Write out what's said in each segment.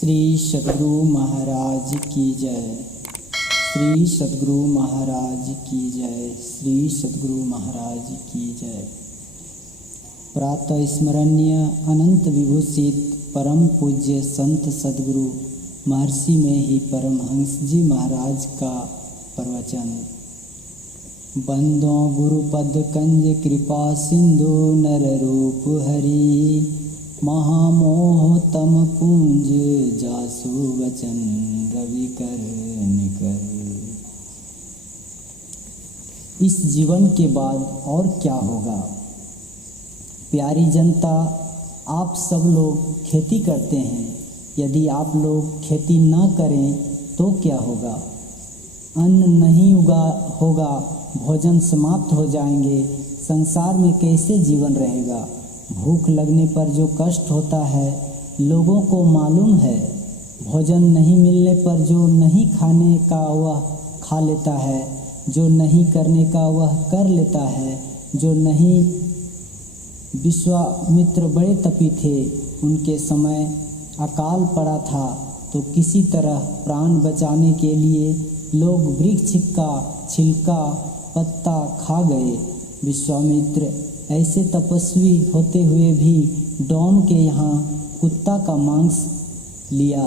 श्री सद्गुरु महाराज की जय। श्री सद्गुरु महाराज की जय। श्री सद्गुरु महाराज की जय। प्रातः स्मरणीय अनंत विभूषित परम पूज्य संत सद्गुरु महर्षि में ही परमहंस जी महाराज का प्रवचन। बंदो गुरुपद कंज कृपा सिंधु नर रूप हरि, महामोह तम कुंज जासु वचन रवि कर निकर। इस जीवन के बाद और क्या होगा? प्यारी जनता, आप सब लोग खेती करते हैं। यदि आप लोग खेती ना करें तो क्या होगा? अन्न नहीं उगा होगा, भोजन समाप्त हो जाएंगे, संसार में कैसे जीवन रहेगा? भूख लगने पर जो कष्ट होता है लोगों को मालूम है। भोजन नहीं मिलने पर जो नहीं खाने का वह खा लेता है, जो नहीं करने का वह कर लेता है। जो नहीं, विश्वामित्र बड़े तपी थे, उनके समय अकाल पड़ा था तो किसी तरह प्राण बचाने के लिए लोग वृक्ष का छिलका पत्ता खा गए। विश्वामित्र ऐसे तपस्वी होते हुए भी डोम के यहाँ कुत्ता का मांस लिया,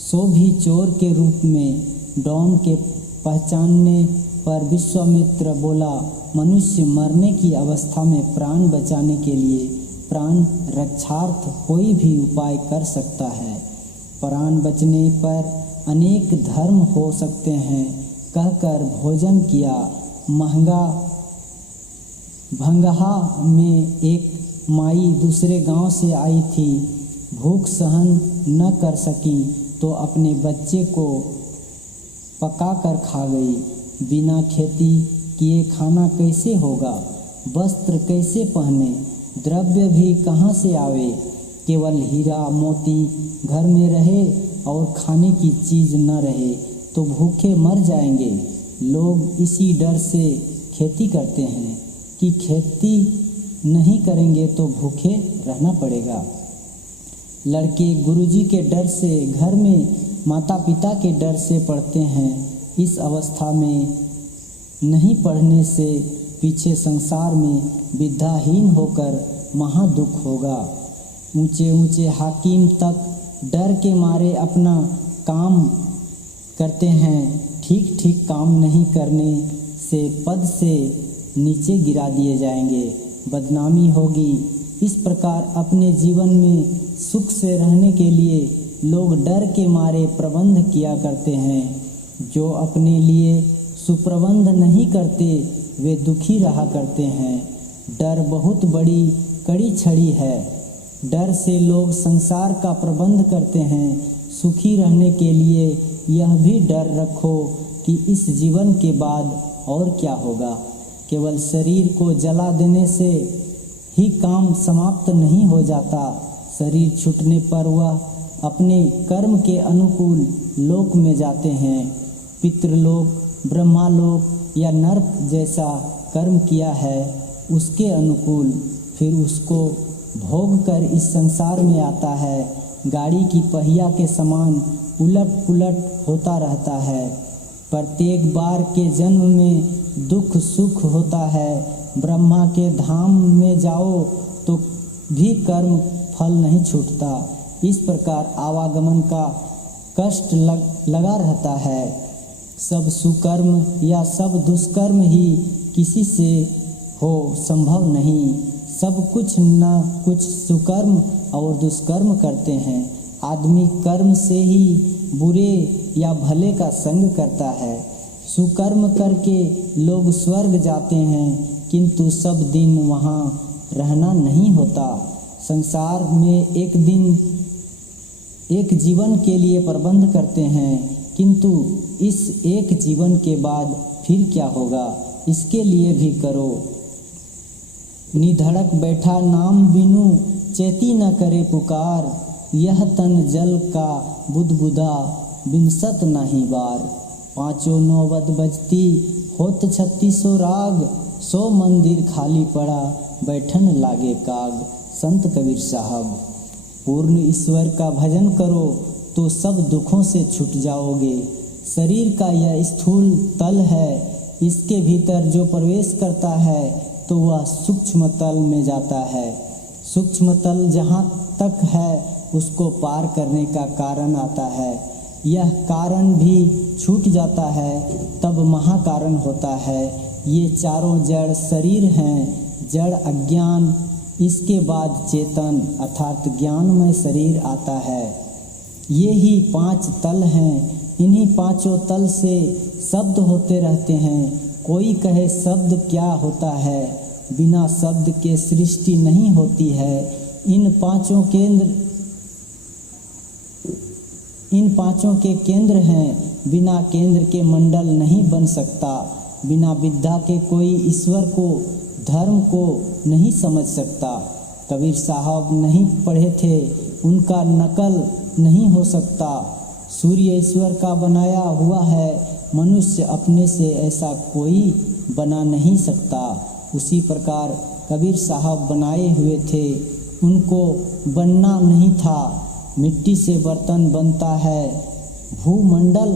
सो भी चोर के रूप में। डोम के पहचानने पर विश्वामित्र बोला, मनुष्य मरने की अवस्था में प्राण बचाने के लिए प्राण रक्षार्थ कोई भी उपाय कर सकता है। प्राण बचने पर अनेक धर्म हो सकते हैं कहकर भोजन किया। भंगहा में एक माई दूसरे गांव से आई थी, भूख सहन न कर सकी तो अपने बच्चे को पका कर खा गई। बिना खेती किए खाना कैसे होगा? वस्त्र कैसे पहने? द्रव्य भी कहाँ से आवे? केवल हीरा मोती घर में रहे और खाने की चीज़ न रहे तो भूखे मर जाएंगे। लोग इसी डर से खेती करते हैं कि खेती नहीं करेंगे तो भूखे रहना पड़ेगा। लड़के गुरुजी के डर से, घर में माता पिता के डर से पढ़ते हैं। इस अवस्था में नहीं पढ़ने से पीछे संसार में विद्याहीन होकर महादुख होगा। ऊंचे ऊंचे हाकिम तक डर के मारे अपना काम करते हैं। ठीक ठीक काम नहीं करने से पद से नीचे गिरा दिए जाएंगे, बदनामी होगी। इस प्रकार अपने जीवन में सुख से रहने के लिए लोग डर के मारे प्रबंध किया करते हैं। जो अपने लिए सुप्रबंध नहीं करते वे दुखी रहा करते हैं। डर बहुत बड़ी कड़ी छड़ी है। डर से लोग संसार का प्रबंध करते हैं। सुखी रहने के लिए यह भी डर रखो कि इस जीवन के बाद और क्या होगा। केवल शरीर को जला देने से ही काम समाप्त नहीं हो जाता। शरीर छूटने पर वह अपने कर्म के अनुकूल लोक में जाते हैं। पितृलोक, ब्रह्मालोक या नरक जैसा कर्म किया है उसके अनुकूल फिर उसको भोग कर इस संसार में आता है। गाड़ी की पहिया के समान उलट पुलट होता रहता है। प्रत्येक बार के जन्म में दुख सुख होता है। ब्रह्मा के धाम में जाओ तो भी कर्म फल नहीं छूटता। इस प्रकार आवागमन का कष्ट लगा रहता है। सब सुकर्म या सब दुष्कर्म ही किसी से हो संभव नहीं। सब कुछ न कुछ सुकर्म और दुष्कर्म करते हैं। आदमी कर्म से ही बुरे या भले का संग करता है। सुकर्म करके लोग स्वर्ग जाते हैं किंतु सब दिन वहाँ रहना नहीं होता। संसार में एक दिन एक जीवन के लिए प्रबंध करते हैं किंतु इस एक जीवन के बाद फिर क्या होगा इसके लिए भी करो। निधड़क बैठा नाम बिनु चेती न करे पुकार, यह तन जल का बुदबुदा बिनसत नाही बार। पाँचों नौबत बजती होत 3600 राग, 100 मंदिर खाली पड़ा बैठन लागे काग। संत कबीर साहब। पूर्ण ईश्वर का भजन करो, तो सब दुखों से छूट जाओगे। शरीर का यह स्थूल तल है, इसके भीतर जो प्रवेश करता है तो वह सूक्ष्म तल में जाता है। सूक्ष्म तल जहाँ तक है उसको पार करने का कारण आता है। यह कारण भी छूट जाता है तब महाकारण होता है। ये चारों जड़ शरीर हैं, जड़ अज्ञान, इसके बाद चेतन अर्थात ज्ञानमय शरीर आता है। ये ही 5 तल हैं। इन्हीं पांचों तल से शब्द होते रहते हैं। कोई कहे शब्द क्या होता है, बिना शब्द के सृष्टि नहीं होती है। इन पांचों के केंद्र हैं, बिना केंद्र के मंडल नहीं बन सकता। बिना विद्या के कोई ईश्वर को, धर्म को नहीं समझ सकता। कबीर साहब नहीं पढ़े थे, उनका नकल नहीं हो सकता। सूर्य ईश्वर का बनाया हुआ है, मनुष्य अपने से ऐसा कोई बना नहीं सकता। उसी प्रकार कबीर साहब बनाए हुए थे, उनको बनना नहीं था। मिट्टी से बर्तन बनता है। भूमंडल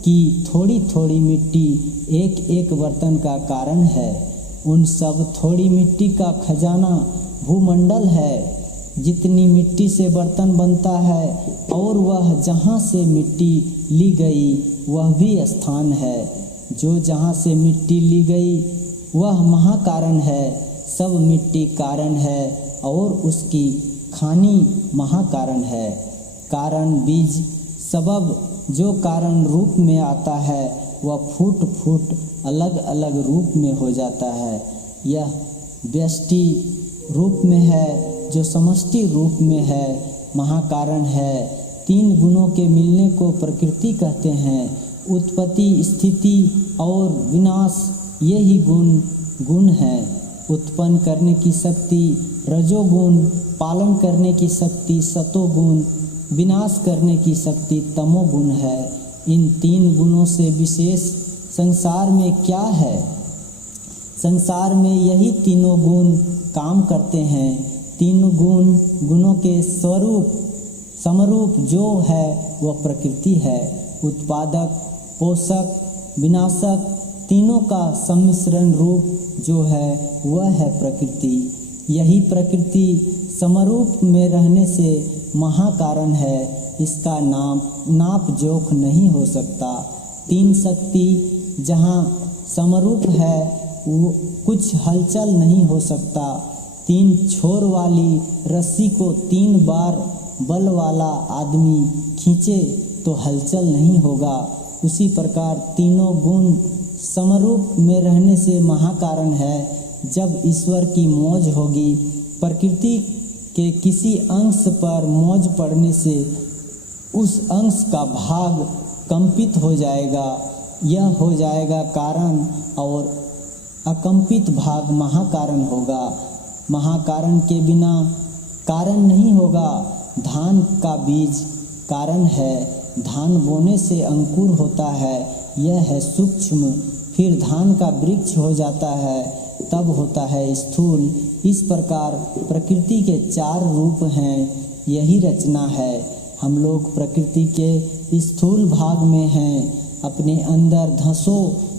की थोड़ी थोड़ी मिट्टी एक एक बर्तन का कारण है। उन सब थोड़ी मिट्टी का खजाना भूमंडल है। जितनी मिट्टी से बर्तन बनता है और वह जहाँ से मिट्टी ली गई वह भी स्थान है। जो जहाँ से मिट्टी ली गई वह महाकारण है। सब मिट्टी कारण है और उसकी खानी महाकारण है। कारण बीज सबब जो कारण रूप में आता है वह फूट फूट अलग अलग रूप में हो जाता है। यह व्यष्टि रूप में है, जो समष्टि रूप में है महाकारण है। 3 गुणों के मिलने को प्रकृति कहते हैं। उत्पत्ति, स्थिति और विनाश यही गुण है। उत्पन्न करने की शक्ति रजोगुण, पालन करने की शक्ति सतोगुण, विनाश करने की शक्ति तमोगुण है। इन 3 गुणों से विशेष संसार में क्या है? संसार में यही तीनों गुण काम करते हैं। तीनों गुणों के समरूप जो है वह प्रकृति है। उत्पादक, पोषक, विनाशक तीनों का सम्मिश्रण रूप जो है वह है प्रकृति। यही प्रकृति समरूप में रहने से महाकारण है। इसका नाप जोख नहीं हो सकता। 3 शक्ति जहाँ समरूप है वो कुछ हलचल नहीं हो सकता। 3 छोर वाली रस्सी को 3 बार बल वाला आदमी खींचे तो हलचल नहीं होगा। उसी प्रकार तीनों गुण समरूप में रहने से महाकारण है। जब ईश्वर की मौज होगी, प्रकृति के किसी अंश पर मौज पड़ने से उस अंश का भाग कंपित हो जाएगा। यह हो जाएगा कारण और अकंपित भाग महाकारण होगा। महाकारण के बिना कारण नहीं होगा। धान का बीज कारण है। धान बोने से अंकुर होता है, यह है सूक्ष्म। फिर धान का वृक्ष हो जाता है, तब होता है स्थूल। इस प्रकार प्रकृति के 4 रूप हैं, यही रचना है। हम लोग प्रकृति के स्थूल भाग में हैं। अपने अंदर धंसो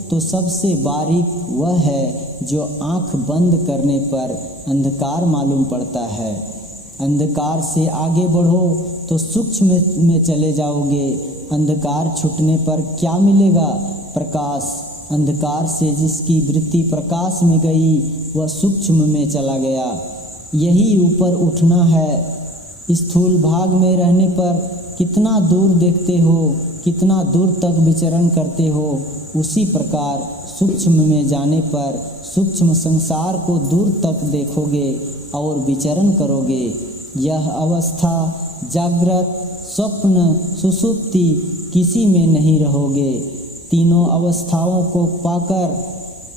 तो सबसे बारीक वह है जो आँख बंद करने पर अंधकार मालूम पड़ता है। अंधकार से आगे बढ़ो तो सूक्ष्म में चले जाओगे। अंधकार छूटने पर क्या मिलेगा? प्रकाश। अंधकार से जिसकी वृत्ति प्रकाश में गई वह सूक्ष्म में चला गया। यही ऊपर उठना है। स्थूल भाग में रहने पर कितना दूर देखते हो, कितना दूर तक विचरण करते हो, उसी प्रकार सूक्ष्म में जाने पर सूक्ष्म संसार को दूर तक देखोगे और विचरण करोगे। यह अवस्था जागृत, स्वप्न, सुषुप्ति किसी में नहीं रहोगे। तीनों अवस्थाओं को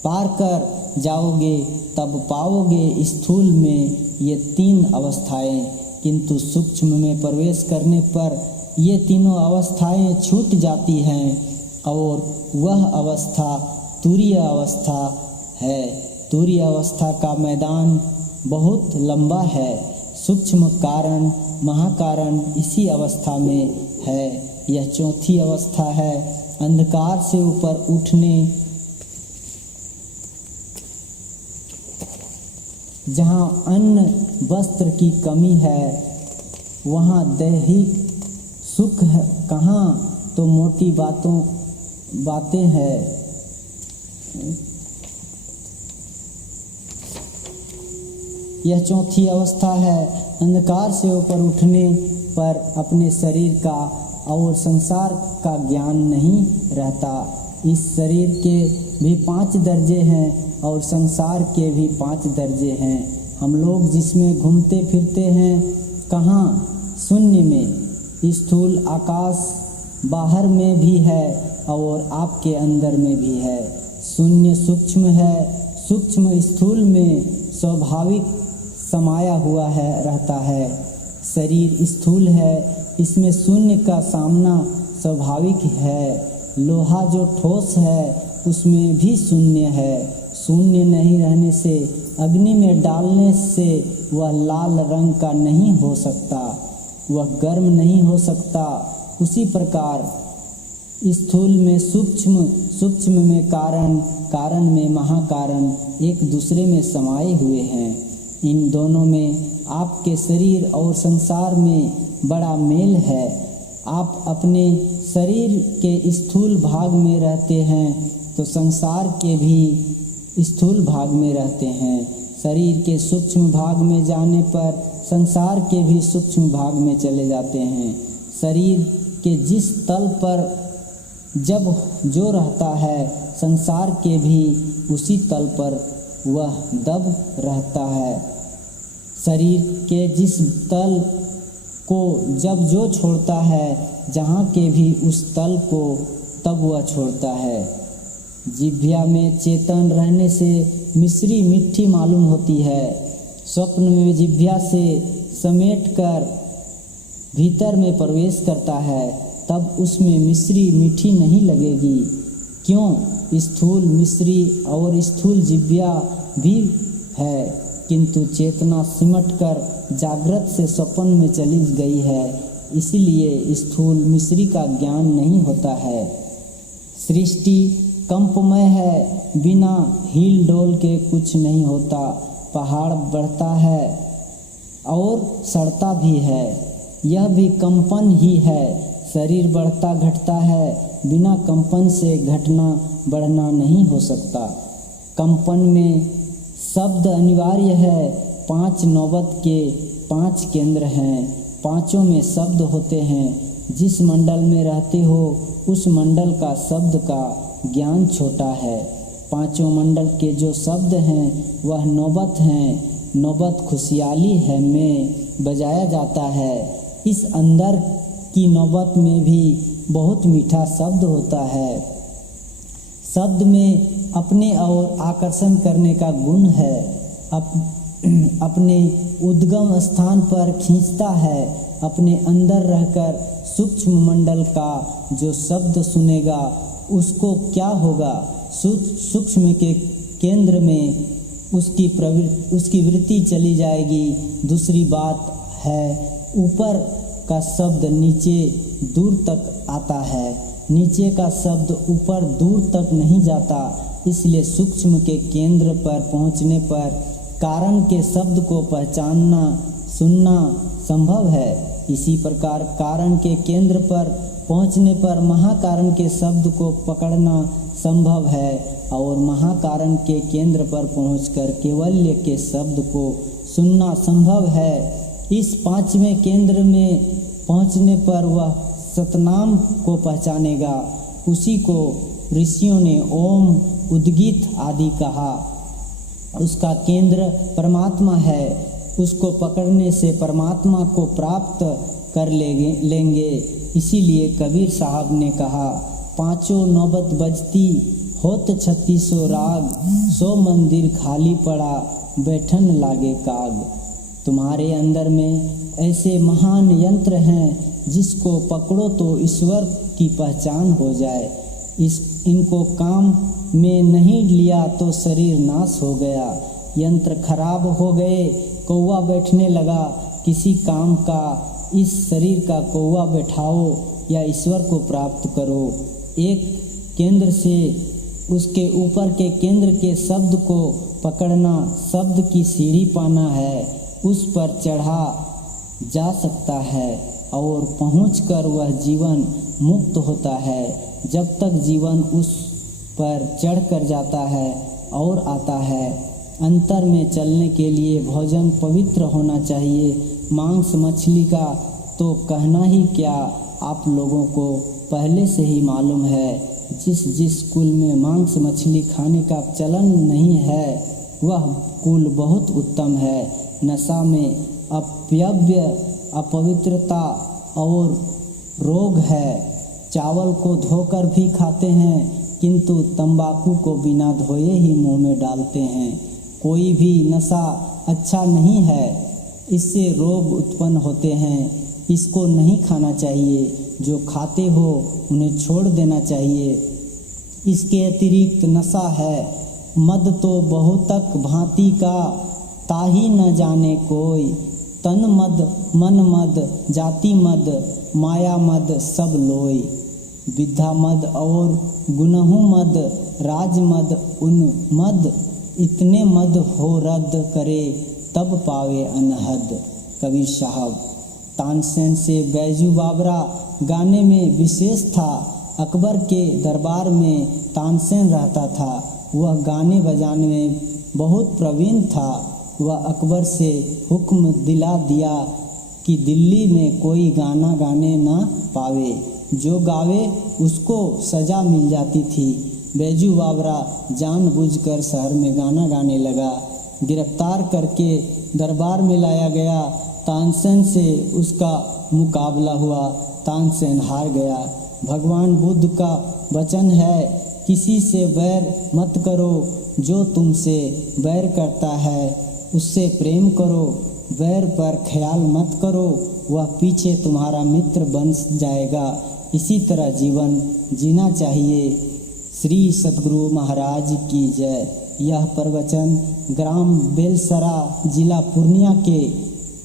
पार कर जाओगे तब पाओगे स्थूल में ये 3 अवस्थाएं। किंतु सूक्ष्म में प्रवेश करने पर ये तीनों अवस्थाएं छूट जाती हैं और वह अवस्था तुरीय अवस्था है। तुरीय अवस्था का मैदान बहुत लंबा है। सूक्ष्म कारण महाकारण इसी अवस्था में है। यह चौथी अवस्था है। अंधकार से ऊपर उठने, जहाँ अन्न वस्त्र की कमी है वहाँ दैहिक सुख है कहाँ, तो मोटी बातें हैं। यह चौथी अवस्था है। अंधकार से ऊपर उठने पर अपने शरीर का और संसार का ज्ञान नहीं रहता। इस शरीर के भी 5 दर्जे हैं और संसार के भी 5 दर्जे हैं। हम लोग जिसमें घूमते फिरते हैं, कहाँ? शून्य में। स्थूल आकाश बाहर में भी है और आपके अंदर में भी है। शून्य सूक्ष्म है, सूक्ष्म स्थूल में स्वाभाविक समाया हुआ है रहता है। शरीर स्थूल है, इसमें शून्य का सामना स्वाभाविक है। लोहा जो ठोस है उसमें भी शून्य है। शून्य नहीं रहने से अग्नि में डालने से वह लाल रंग का नहीं हो सकता, वह गर्म नहीं हो सकता। उसी प्रकार स्थूल में सूक्ष्म, सूक्ष्म में कारण, कारण में महाकारण एक दूसरे में समाये हुए हैं। इन दोनों में आपके शरीर और संसार में बड़ा मेल है। आप अपने शरीर के स्थूल भाग में रहते हैं तो संसार के भी स्थूल भाग में रहते हैं। शरीर के सूक्ष्म भाग में जाने पर संसार के भी सूक्ष्म भाग में चले जाते हैं। शरीर के जिस तल पर जब जो रहता है, संसार के भी उसी तल पर वह दब रहता है। शरीर के जिस तल को जब जो छोड़ता है, जहाँ के भी उस तल को तब वह छोड़ता है। जिह्वा में चेतन रहने से मिश्री मीठी मालूम होती है। स्वप्न में जिह्वा से समेट कर भीतर में प्रवेश करता है, तब उसमें मिश्री मीठी नहीं लगेगी। क्यों? स्थूल मिश्री और स्थूल जिह्वा भी है, किंतु चेतना सिमट कर जागृत से स्वप्न में चली गई है, इसलिए स्थूल मिश्री का ज्ञान नहीं होता है। सृष्टि कंपमय है, बिना हिल डोल के कुछ नहीं होता। पहाड़ बढ़ता है और सड़ता भी है, यह भी कंपन ही है। शरीर बढ़ता घटता है, बिना कंपन से घटना बढ़ना नहीं हो सकता। कंपन में शब्द अनिवार्य है। 5 नौबत के 5 केंद्र हैं, पांचों में शब्द होते हैं। जिस मंडल में रहते हो उस मंडल का शब्द का ज्ञान छोटा है। पांचों मंडल के जो शब्द हैं वह नौबत हैं। नौबत खुशहाली है में बजाया जाता है। इस अंदर की नौबत में भी बहुत मीठा शब्द होता है। शब्द में अपने और आकर्षण करने का गुण है। अपने उद्गम स्थान पर खींचता है। अपने अंदर रहकर सूक्ष्म मंडल का जो शब्द सुनेगा उसको क्या होगा? सूक्ष्म के केंद्र में उसकी वृत्ति चली जाएगी। दूसरी बात है, ऊपर का शब्द नीचे दूर तक आता है, नीचे का शब्द ऊपर दूर तक नहीं जाता। इसलिए सूक्ष्म के केंद्र पर पहुंचने पर कारण के शब्द को पहचानना, सुनना संभव है। इसी प्रकार कारण के केंद्र पर पहुंचने पर महाकारण के शब्द को पकड़ना संभव है और महाकारण के केंद्र पर पहुंचकर केवल्य के शब्द को सुनना संभव है। इस 5वें केंद्र में पहुंचने पर वह सतनाम को पहचानेगा। उसी को ऋषियों ने ओम, उद्गीत आदि कहा। उसका केंद्र परमात्मा है। उसको पकड़ने से परमात्मा को प्राप्त कर लेंगे। इसीलिए कबीर साहब ने कहा, 5 नौबत बजती होत 36 राग, 100 मंदिर खाली पड़ा बैठन लागे काग। तुम्हारे अंदर में ऐसे महान यंत्र हैं जिसको पकड़ो तो ईश्वर की पहचान हो जाए। इनको काम में नहीं लिया तो शरीर नाश हो गया। यंत्र खराब हो गए, कौवा बैठने लगा किसी काम का। इस शरीर का कौवा बैठाओ या ईश्वर को प्राप्त करो। एक केंद्र से उसके ऊपर के केंद्र के शब्द को पकड़ना शब्द की सीढ़ी पाना है। उस पर चढ़ा जा सकता है और पहुंचकर वह जीवन मुक्त होता है। जब तक जीवन उस पर चढ़ कर जाता है और आता है। अंतर में चलने के लिए भोजन पवित्र होना चाहिए। मांस मछली का तो कहना ही क्या, आप लोगों को पहले से ही मालूम है। जिस कुल में मांस मछली खाने का चलन नहीं है वह कुल बहुत उत्तम है। नशा में अपव्यय, अपवित्रता और रोग है। चावल को धोकर भी खाते हैं किंतु तंबाकू को बिना धोए ही मुंह में डालते हैं। कोई भी नशा अच्छा नहीं है, इससे रोग उत्पन्न होते हैं। इसको नहीं खाना चाहिए। जो खाते हो उन्हें छोड़ देना चाहिए। इसके अतिरिक्त नशा है। मद तो बहुतक भांति का ताही न जाने कोई। तन मद, मन मद, जाति मद, माया मद सब लोई। विद्या मद और गुनहु मद, राज मद, उन मद, इतने मद हो रद्द करे तब पावे अनहद। कबीर साहब। तानसेन से बैजू बावरा गाने में विशेष था। अकबर के दरबार में तानसेन रहता था। वह गाने बजाने में बहुत प्रवीण था। वह अकबर से हुक्म दिला दिया कि दिल्ली में कोई गाना गाने ना पावे। जो गावे उसको सजा मिल जाती थी। बैजू बावरा जानबूझकर शहर में गाना गाने लगा। गिरफ्तार करके दरबार में लाया गया। तानसेन से उसका मुकाबला हुआ। तानसेन हार गया। भगवान बुद्ध का वचन है, किसी से बैर मत करो। जो तुमसे बैर करता है उससे प्रेम करो। बैर पर ख्याल मत करो, वह पीछे तुम्हारा मित्र बन जाएगा। इसी तरह जीवन जीना चाहिए। श्री सद्गुरु महाराज की जय। यह प्रवचन ग्राम बेलसरा, जिला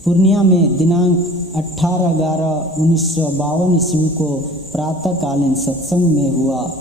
पूर्णिया में दिनांक 18/11/1952 ईस्वी को प्रातःकालीन सत्संग में हुआ।